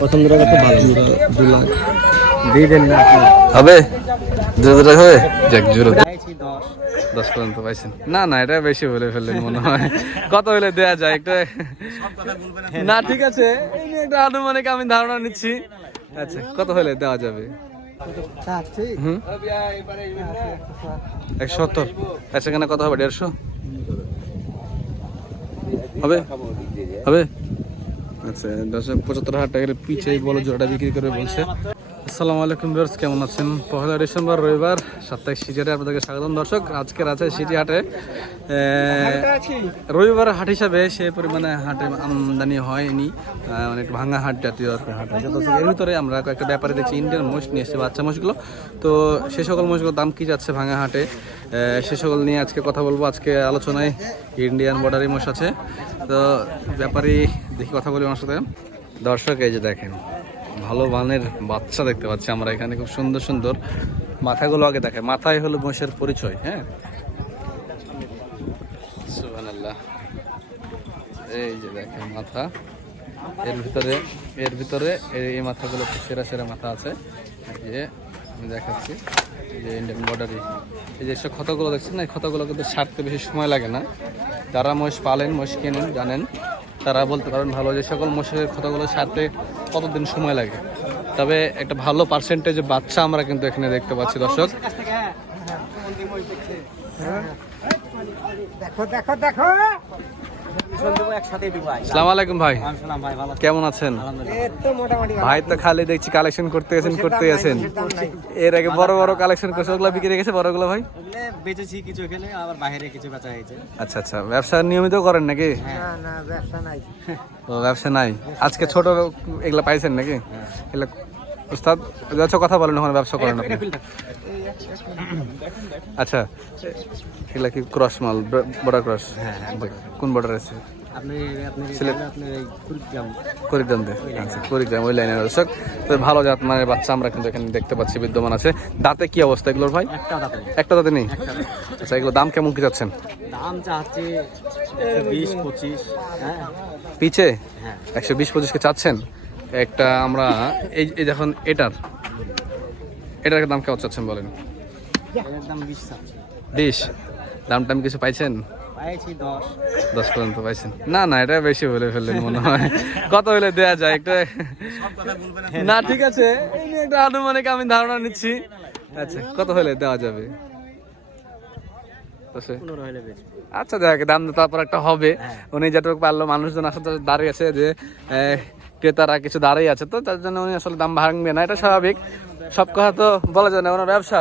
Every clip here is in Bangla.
প্রথম দুটো খুব ভালো দু লাখ। দিয়ে দেন না। হবে? জোরে হবে? যাক, জোরে। দশ পর্যন্ত পাইছেন। না না, এটা বেশি বলে ফেললেন মনে হয়। কত হলে দেয়া যায় একটা? না, ঠিক আছে। একটা আনুমানিক আমি ধারণা নিচ্ছি। আচ্ছা কত হলে দেওয়া যাবে? একশো সত্তর। আচ্ছা এখানে কত হবে? দেড়শো? হবে? হবে? আচ্ছা দশ পঁচাত্তর হাজার টাকার পিছিয়ে বলো জোড়াটা বিক্রি করে বলছে। আসসালামু আলাইকুম ভিউয়ার্স, কেমন আছেন? পহেলা ডিসেম্বর, রবিবার, সাপ্তাহিক সিটি হাটে আপনাদেরকে স্বাগতম। দর্শক, আজকের আছে সিটি হাটে রবিবার হাট হিসাবে সে পরিমাণে হাটে আমদানি হয়নি। একটু ভাঙা হাট, জাতীয় হাট আছে। এর ভিতরে আমরা কয়েকটা ব্যাপারে দেখছি। ইন্ডিয়ান মোষ নিয়ে এসেছে বাচ্চা মোষগুলো। তো সে সকল মোষগুলোর দাম কী যাচ্ছে ভাঙা হাটে? সে সকল নিয়ে আজকে কথা বলব। আজকে আলোচনায় ইন্ডিয়ান বর্ডারি মোষ আছে। তো ব্যাপারে দেখি, কথা বলি আমার সাথে। দর্শক, এই যে দেখেন। ভালো মানের বাচ্চা দেখতে পাচ্ছি আমরা এখানে, খুব সুন্দর সুন্দর। মাথাগুলো আগে দেখে, মাথায় হলো মোষের পরিচয় হ্যাঁ? এই যে দেখেন মাথা, এর ভিতরে এর ভিতরে এই- মাথাগুলো সেরা সেরা মাথা আছে। যে আমি দেখাচ্ছি যে ইন্ডিয়ান বর্ডারি এই যে সব ক্ষতগুলো দেখছেন না, এই ক্ষতগুলো কিন্তু সারতে বেশি সময় লাগে না। যারা মোষ পালেন মোষ কেনেন, জানেন। তারা বলতে পারেন ভালো যে সকল মোষের ক্ষতগুলো সারতে কতদিন সময় লাগে। তবে একটা ভালো পার্সেন্টেজ বাচ্চা আমরা কিন্তু এখানে দেখতে পাচ্ছি, দর্শক। দেখো দেখো দেখো দেবো একসাথে দুবাই সালাম আলাইকুম ভাই। সালাম ভাই ভালো কেমন আছেন? ভাই তো খালি দেখছি কালেকশন করতে গেছেন করতে গেছেন এর আগে বড় বড় কালেকশন করছে ওগুলো বিক্রি গেছে বড়গুলো ভাই? ওগুলো বেচেছি কিছু এখানে আবার বাইরে কিছু বেচা হয়েছে। আচ্ছা আচ্ছা। ব্যবসা নিয়মিত করেন নাকি? না না ব্যবসা নাই। ও ব্যবসা নাই। আজকে ছোট এগুলা পাইছেন নাকি? এগুলা উস্তাদ আচ্ছা কথা বলেন ওখানে ব্যবসা করেন আপনি। আচ্ছা এগুলা কি ক্রস মাল বর্ডার ক্রস কোন বর্ডার আছে? কুড়িগ্রাম। আচ্ছা কুড়িগ্রাম ওই লাইনের দর্শক তো ভালো জাত মানের বাচ্চা আমরা কিন্তু এখানে দেখতে পাচ্ছি বিদ্যমান আছে। দাঁতে কি অবস্থা এগুলোর ভাই? একটা দাঁতে নেই। আচ্ছা এগুলো দাম কেমন কি যাচ্ছেন দাম চাচ্ছি বিশ পঁচিশ। হ্যাঁ। পিছে? হ্যাঁ। একশো বিশ পঁচিশকে চাচ্ছেন? একটা আমরা এই এই যখন এটার। এটার দাম কেমন চাচ্ছেন বলেন? এর দাম বিশ দাম টাম কিছু পাইছেন? পাইছি দশ। পর্যন্ত পাইছেন? না না এটা বেশি বলে ফেললেন মনে হয়। কত হলে দেয়া যায় একটা? না ঠিক আছে। এই নিয়ে একটা আনুমানিক আমি ধারণা নিচ্ছি। আচ্ছা কত হলে দেওয়া যাবে? আচ্ছা দেখ দাম তারপর একটা হবে। উনি যেটুকু পারল মানুষজন আসলে দাঁড়িয়ে আছে যে আহ, ক্রেতারা কিছু দাঁড়িয়ে আছে তো তার জন্য উনি আসলে দাম ভাঙবে না। এটা স্বাভাবিক। সব কথা তো বলা যায় না ওনার ব্যবসা।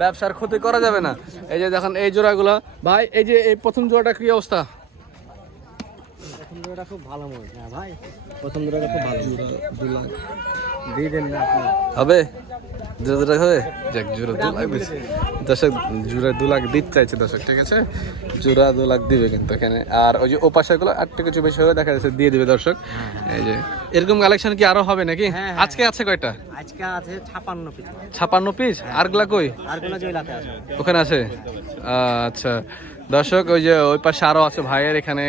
ব্যবসার ক্ষতি করা যাবে না। এই যে দেখেন এই জোড়াগুলো। ভাই এই যে এই প্রথম জোড়াটা কি অবস্থা? প্রথম দুটোটা খুব ভালো মনে হ্যাঁ। ভাই প্রথম দুটোটা খুব ভালো। দু লাখ। দিয়ে দেন না আপনি। হবে? জোড়া জোড়া হবে যাক জোড়া দু লাখ বেশি দর্শক জোড়া দু লাখ দিতে চাইছে দর্শক ঠিক আছে? জোড়া দু লাখ দিবে কিন্তু এখানে। আর ওই যে ও পাশেগুলো আটটা কিছু বেশি হলে দেখা যাচ্ছে দিয়ে দিবে দর্শক। এই যে এরকম কালেকশন কি আরও হবে নাকি? হ্যাঁ, হ্যাঁ। আজকে আছে কয়টা? আজকে আছে ছাপান্ন পিস ছাপান্ন পিস আরগুলা কই? আর কোনো জয়লাতে আছে। ওখানে আছে? আচ্ছা। দর্শক ওই যে ওই পাশে আরও আছে ভাইয়ের এখানে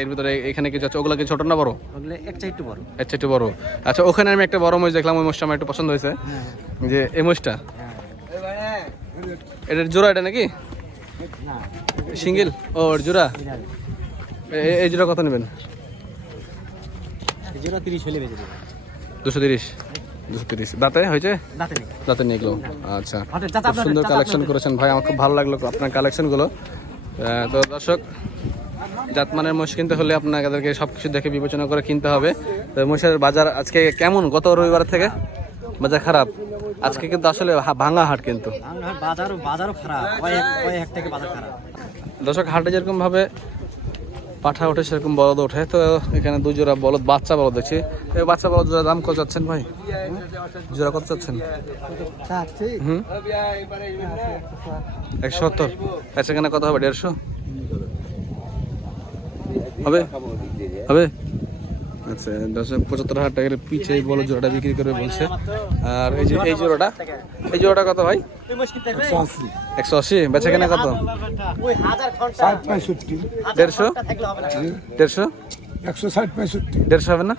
এর ভিতরে এখানে কিছু আছে। ওগুলো কি ছোট না বড়? ওগুলো একটা একটু বড়। আচ্ছা একটু বড়। আচ্ছা ওখানে আমি একটা বড় মহিষ দেখলাম ওই মোষটা আমার একটু পছন্দ হয়েছে। হ্যাঁ। যে এই মোষটা হ্যাঁ এটার জোড়া এটা নাকি? না সিঙ্গেল? ও জোড়া? এই জোড়া কত নেবেন? যেটা তিরিশ হলে বেঁচে দুশো তিরিশ? দুশো তিরিশ। দাঁতে হয়েছে? দাঁতে নিয়ে আচ্ছা। খুব সুন্দর কালেকশন করেছেন ভাই। আমার খুব ভালো লাগল আপনার কালেকশনগুলো তো দর্শক জাতমানের মোষ কিনতে হলে আপনাদেরকে সব কিছু দেখে বিবেচনা করে কিনতে হবে। তো মোষের বাজার আজকে কেমন? গত রবিবার থেকে বাজার খারাপ। আজকে কিন্তু আসলে ভাঙা হাট কিন্তু। দর্শক হাটে যেরকম ভাবে পাঠা ওঠে সেরকম বলদ ওঠে। তো এখানে দুই জোড়া বলদ বাচ্চা বলদ দেখছি। এই বাচ্চা বলদ জোড়া দাম কত চাচ্ছেন ভাই? জোড়া কত চাচ্ছেন? হুম? একশো সত্তর। আচ্ছা এখানে কত হবে দেড়শো? হবে? হবে? আচ্ছা দশ পঁচাত্তর হাজার টাকার পিছে এই বড় জোড়াটা বিক্রি করে বলছে। আর এই যে, এই জোড়াটা এই জোড়াটা কত ভাই? একশো আশি, বেচা কেনা কত? দেড়শো? দেড়শো? একশো ষাট পঁয়ষট্টি দেড়শো হবে না?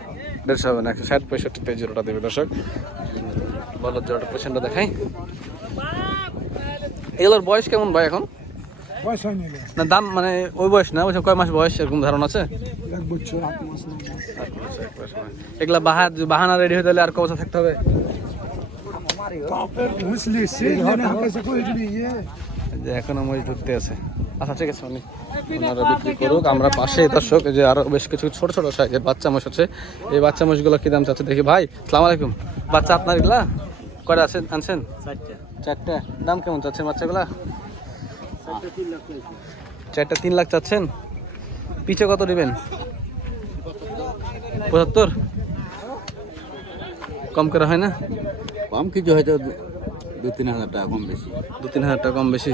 দেড়শো হবে না একশো ষাট পঁয়ষট্টিতে জোড়াটা দেবে দর্শক। বলো, জোড়াটা পেশেন্টটা দেখাই। এগুলোর বয়স কেমন ভাই এখন? বয়স হয়নি না দাম মানে ওই বয়স না ওই কয় মাস বয়স এরকম ধারণা আছে? এক বছর আট মাস এগুলা বাহা বাহানা রেডি হতে হলে আর কত বছর থাকতে হবে? যে এখনও মরিচ ধরতে আছে। আচ্ছা ঠিক আছে অনেক ওনারা বিক্রি করুক। আমরা পাশে দর্শক যে আরও বেশ কিছু ছোট ছোট সাইজের বাচ্চা মোষ আছে। এই বাচ্চা মোষগুলো কি দাম চাচ্ছে দেখি। ভাই সালাম আলাইকুম। বাচ্চা আপনার এগুলা? কয়টা আছেন আনছেন? চারটা। চারটা। দাম কেমন চাচ্ছেন বাচ্চাগুলা? চারটা তিন লাখ চাচ্ছেন? পিছে কত দিবেন পঁচাত্তর? কম করে হয় না? কম কিছু হয়তো দু তিন হাজার টাকা কম বেশি। দু তিন হাজার টাকা কম বেশি।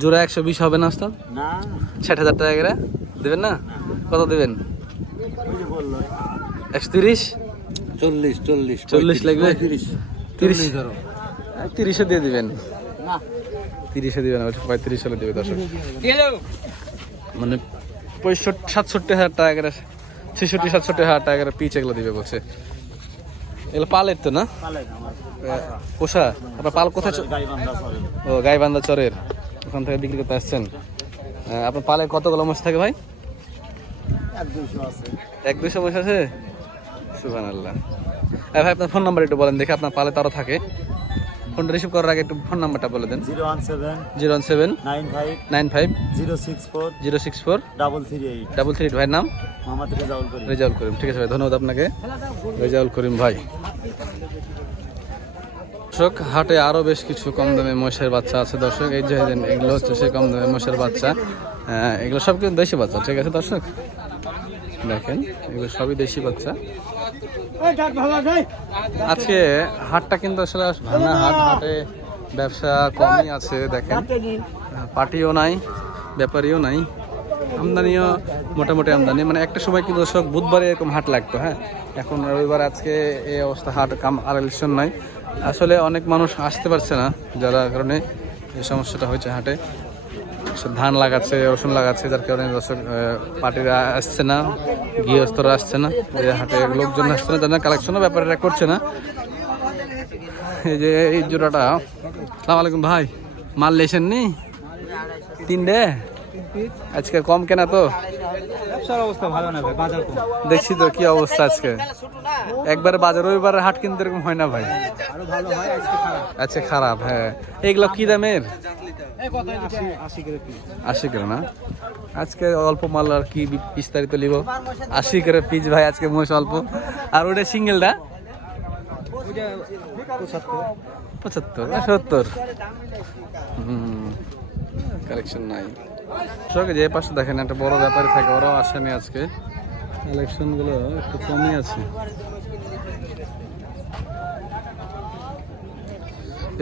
জোড়া একশো বিশ হবে না ওস্তাদ না। ষাট হাজার টাকা করে? দেবেন না? কত দেবেন? একশো তিরিশ? চল্লিশ চল্লিশ চল্লিশ লাগবে? তিরিশ? তিরিশ ধরো। তিরিশে দিয়ে দিবেন। তিরিশে দিবেন ওটা পঁয়ত্রিশ হলে দেবে দর্শক। মানে পঁয়ষট্টি সাতষট্টি হাজার টাকা করে ছেষট্টি সাতষট্টি হাজার টাকা করে পিচ এগুলো দিবে বলছে এগুলো পালের তো না? না পোষা? আপনার পাল কোথায় ও গাইবান্ধা চরের। ওখান থেকে বিক্রি করতে আসছেন। আপনার পালে কতগুলো মাছ থাকে ভাই? এক দুইশো আছে। এক দুশো মাছ আছে? সুহান আল্লাহ ভাই আপনার ফোন নাম্বার একটু বলেন দেখে আপনার পালে তারও থাকে। ফোনটা রিসিভ করার আগে একটু ফোন নাম্বারটা বলে দেন। Zero one seven zero one seven nine five nine five zero six four zero six four double three eight double three ভাইয়ের নাম? মোহাম্মদ রেজাউল করি রেজাউল করিম। ঠিক আছে ভাই ধন্যবাদ আপনাকে। রেজাউল করিম ভাই। দর্শক হাটে আরও বেশ কিছু কম দামে মহিষের বাচ্চা আছে। দর্শক এই যে এগুলো হচ্ছে সেই কম দামে মহিষের বাচ্চা। এগুলো সব কিন্তু দেশি বাচ্চা ঠিক আছে দর্শক? দেখেন এগুলো সবই দেশি বাচ্চা। আজকে হাটটা কিন্তু আসলে ভাঙা হাট। হাটে ব্যবসা কমই আছে দেখেন। পার্টিও নাই। ব্যাপারীও নাই। আমদানিও মোটামুটি আমদানি। মানে একটা সময় কিন্তু দর্শক বুধবারে এরকম হাট লাগতো হ্যাঁ? এখন রবিবার আজকে এই অবস্থা হাট কাম আর ইলেকশন নাই। আসলে অনেক মানুষ আসতে পারছে না যারা কারণে এই সমস্যাটা হয়েছে হাটে। ধান লাগাচ্ছে, রসুন লাগাচ্ছে, যার কারণে দর্শক পার্টিরা আসছে না, গৃহস্থরা আসছে না, এই হাটে লোকজন আসছে না তাদের কালেকশনও ব্যাপারটা করছে না। এই যে এই জোড়াটা, সালাম আলাইকুম ভাই, মাল লেছেন নি তিনটে? আজকে কম কেনা তো? ব্যবসার অবস্থা ভালো না ভাই বাজার কম। দেখছি তো কি অবস্থা আজকে। একবার বাজার রবিবার হাট কিনতে এরকম হয় না ভাই। আরও ভালো হয় আজকে খারাপ। আচ্ছা খারাপ হ্যাঁ। এগুলো কি দামের? আশি করে না? আজকে অল্প মাল আর কি বিস্তারিত নিব আশি করে পিস ভাই আজকে মোষ অল্প। আর ওটা সিঙ্গেলটা? পঁচাত্তর। পঁচাত্তর না সত্তর। হুম কালেকশন নাই। যে পাশে দেখেন একটা বড় ব্যাপারী থাকে ওরাও আসেনি আজকে। কালেকশনগুলো একটু কমই আছে।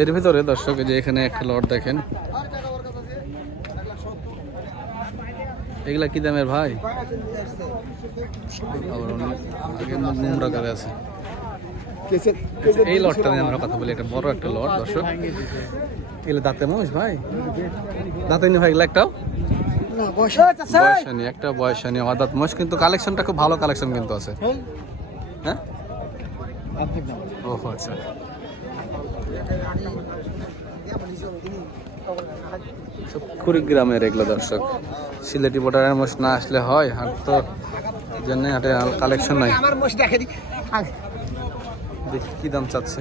এর ভিতরে দর্শক যে এখানে একটা লট দেখেন। এগুলা কি দামের ভাই? নোংরা করে আছে। আচ্ছা, এই লটটা নিয়ে আমরা কথা বলি একটা বড় একটা লট দর্শক। এগুলো দাঁতে মোষ ভাই? দাঁতে নি ভাই এগুলো একটাও? বয়সানি একটা বয়সানি অদাত মোষ কিন্তু কালেকশনটা খুব ভালো কালেকশন কিন্তু আছে। হ্যাঁ? ও আচ্ছা। কুড়িগ্রামের এগুলো দর্শক। সিলেটি বর্ডারের মোষ না আসলে হয় হাট তো জন্য হাটে কালেকশন নাই। দেখি কি দাম চাচ্ছে।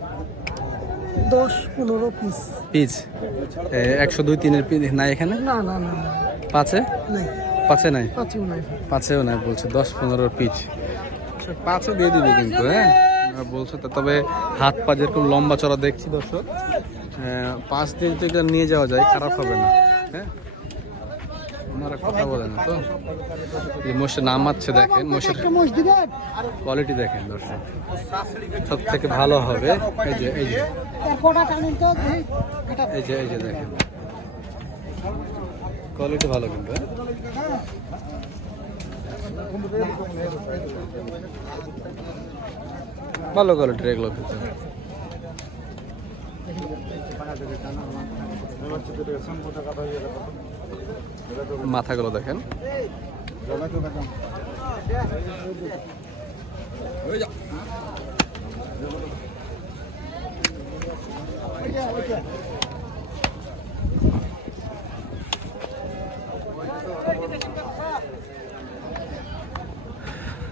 দশ পনেরো পিস পিস একশো দুই তিনের পিস নাই এখানে? না না না না। পাঁচে? নাই। পাঁচে নাই? পাঁচেও নাই। বলছে দশ পনেরো পাঁচে দিয়ে দিবে কিন্তু হ্যাঁ? আর বলছে তো তবে হাত পা যেরকম লম্বা চড়া দেখছি দর্শক পাঁচ দিন তো নিয়ে যাওয়া যায় খারাপ হবে না হ্যাঁ? কথা বলে না তো নামাচ্ছে দেখেন কোয়ালিটি দেখেন দর্শক। সব থেকে ভালো হবে এই যে এই যে। এই যে এই যে দেখেন। কোয়ালিটি ভালো কিন্তু হ্যাঁ? ভালো কোয়ালিটির এগুলো কিন্তু। মাথাগুলো দেখেন।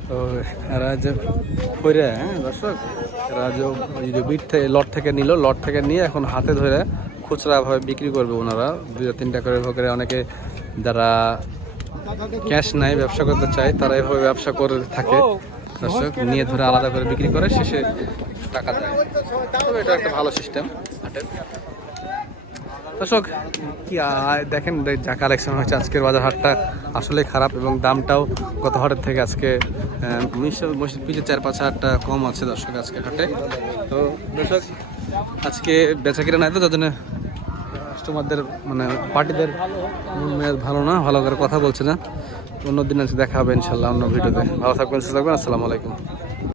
তো এরা যে পরে হ্যাঁ দর্শক? লট থেকে নিল, লট থেকে নিয়ে এখন হাতে ধরে খুচরাভাবে বিক্রি করবে ওনারা। দুই তিনটা করে করে অনেকে যারা ক্যাশ নাই, ব্যবসা করতে চায়, তারা এভাবে ব্যবসা করে থাকে। দর্শক, নিয়ে ধরে আলাদা করে বিক্রি করে, শেষে টাকা দেয়। তবে এটা একটা ভালো সিস্টেম দর্শক, কি দেখেন যা কালেকশন হয়েছে, আজকের বাজার হাটটা আসলে খারাপ এবং দামটাও গত হাটের থেকে আজকে মসজিদ পিছিয়ে চার পাঁচ হাজার টাকা কম আছে দর্শক আজকে হাটে। তো দর্শক, আজকে বেচা কিনা নাই তো, যার জন্য কাস্টমারদের মানে পার্টিদের মেয়াদ ভালো না, ভালো করে কথা বলছে না। অন্য দিন দেখা হবে ইনশাল্লাহ, অন্য ভিডিওতে ভালো থাকবেন, সুস্থ থাকবেন, আসসালামু আলাইকুম।